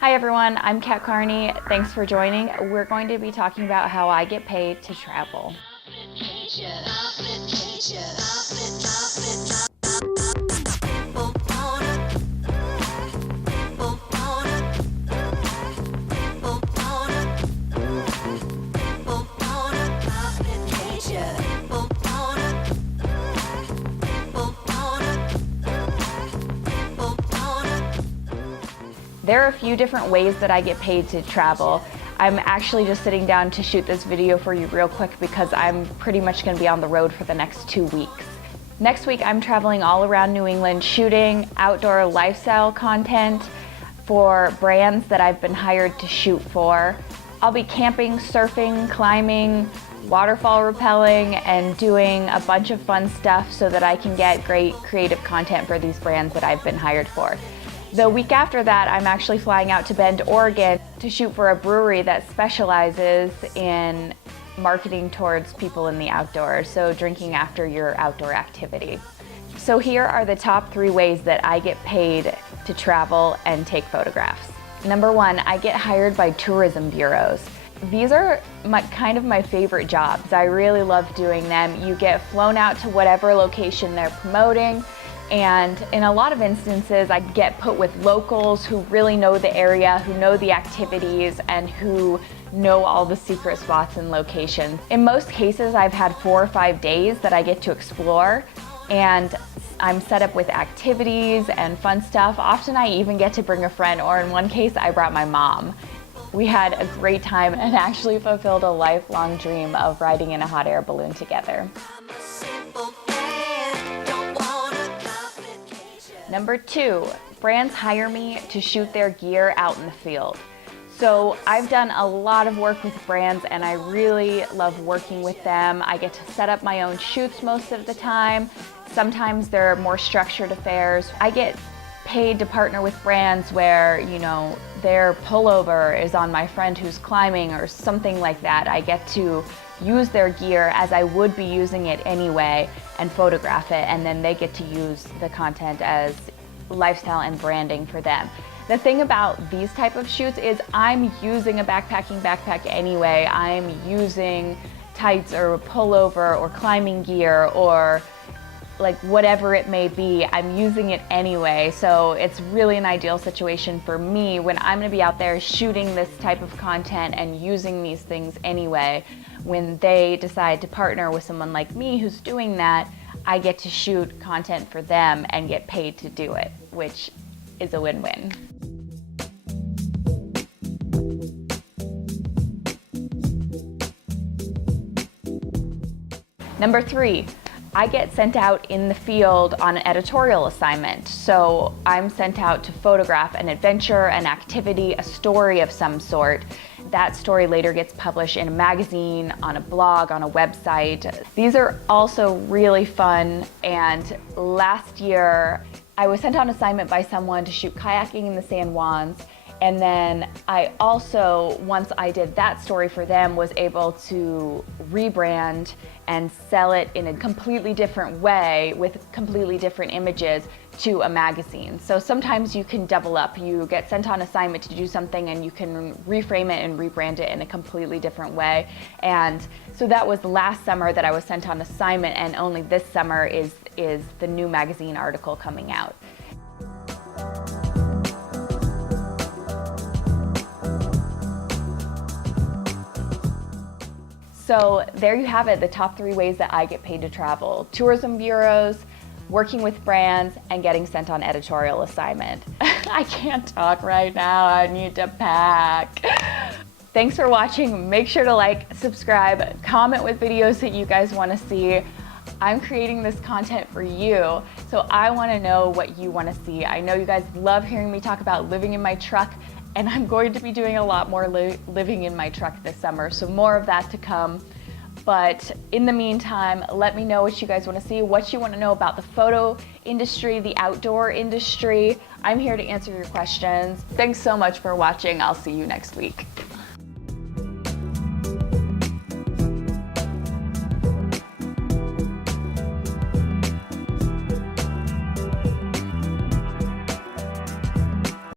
Hi everyone, I'm Carney. Thanks for joining. We're going to be talking about how I get paid to travel. There are a few different ways that I get paid to travel. I'm actually just sitting down to shoot this video for you real quick because I'm pretty much going to be on the road for the next 2 weeks. Next week I'm traveling all around New England shooting outdoor lifestyle content for brands that I've been hired to shoot for. I'll be camping, surfing, climbing, waterfall rappelling, and doing a bunch of fun stuff so that I can get great creative content for these brands that I've been hired for. The week after that, I'm actually flying out to Bend, Oregon to shoot for a brewery that specializes in marketing towards people in the outdoors, so drinking after your outdoor activity. So here are the top 3 ways that I get paid to travel and take photographs. Number 1, I get hired by tourism bureaus. These are kind of my favorite jobs. I really love doing them. You get flown out to whatever location they're promoting, and in a lot of instances, I get put with locals who really know the area, who know the activities, and who know all the secret spots and locations. In most cases, I've had 4 or 5 days that I get to explore, and I'm set up with activities and fun stuff. Often I even get to bring a friend, or in one case, I brought my mom. We had a great time and actually fulfilled a lifelong dream of riding in a hot air balloon together. Number 2, brands hire me to shoot their gear out in the field. So I've done a lot of work with brands and I really love working with them. I get to set up my own shoots most of the time. Sometimes they're more structured affairs. I get paid to partner with brands where, you know, their pullover is on my friend who's climbing or something like that. I get to use their gear as I would be using it anyway and photograph it, and then they get to use the content as lifestyle and branding for them. The thing about these type of shoots is I'm using a backpacking backpack anyway. I'm using tights or a pullover or climbing gear or like whatever it may be, I'm using it anyway. So it's really an ideal situation for me when I'm gonna be out there shooting this type of content and using these things anyway. When they decide to partner with someone like me who's doing that, I get to shoot content for them and get paid to do it, which is a win-win. Number 3, I get sent out in the field on an editorial assignment. So I'm sent out to photograph an adventure, an activity, a story of some sort. That story later gets published in a magazine, on a blog, on a website. These are also really fun, and last year I was sent on assignment by someone to shoot kayaking in the San Juans. And then I also, once I did that story for them, was able to rebrand and sell it in a completely different way with completely different images to a magazine. So sometimes you can double up. You get sent on assignment to do something and you can reframe it and rebrand it in a completely different way. And so that was last summer that I was sent on assignment, and only this summer is the new magazine article coming out. So there you have it, the top 3 ways that I get paid to travel. Tourism bureaus, working with brands, and getting sent on editorial assignment. I can't talk right now, I need to pack. Thanks for watching. Make sure to like, subscribe, comment with videos that you guys want to see. I'm creating this content for you, so I want to know what you want to see. I know you guys love hearing me talk about living in my truck, and I'm going to be doing a lot more living in my truck this summer, so more of that to come. But in the meantime, let me know what you guys want to see, what you want to know about the photo industry, the outdoor industry. I'm here to answer your questions. Thanks so much for watching. I'll see you next week.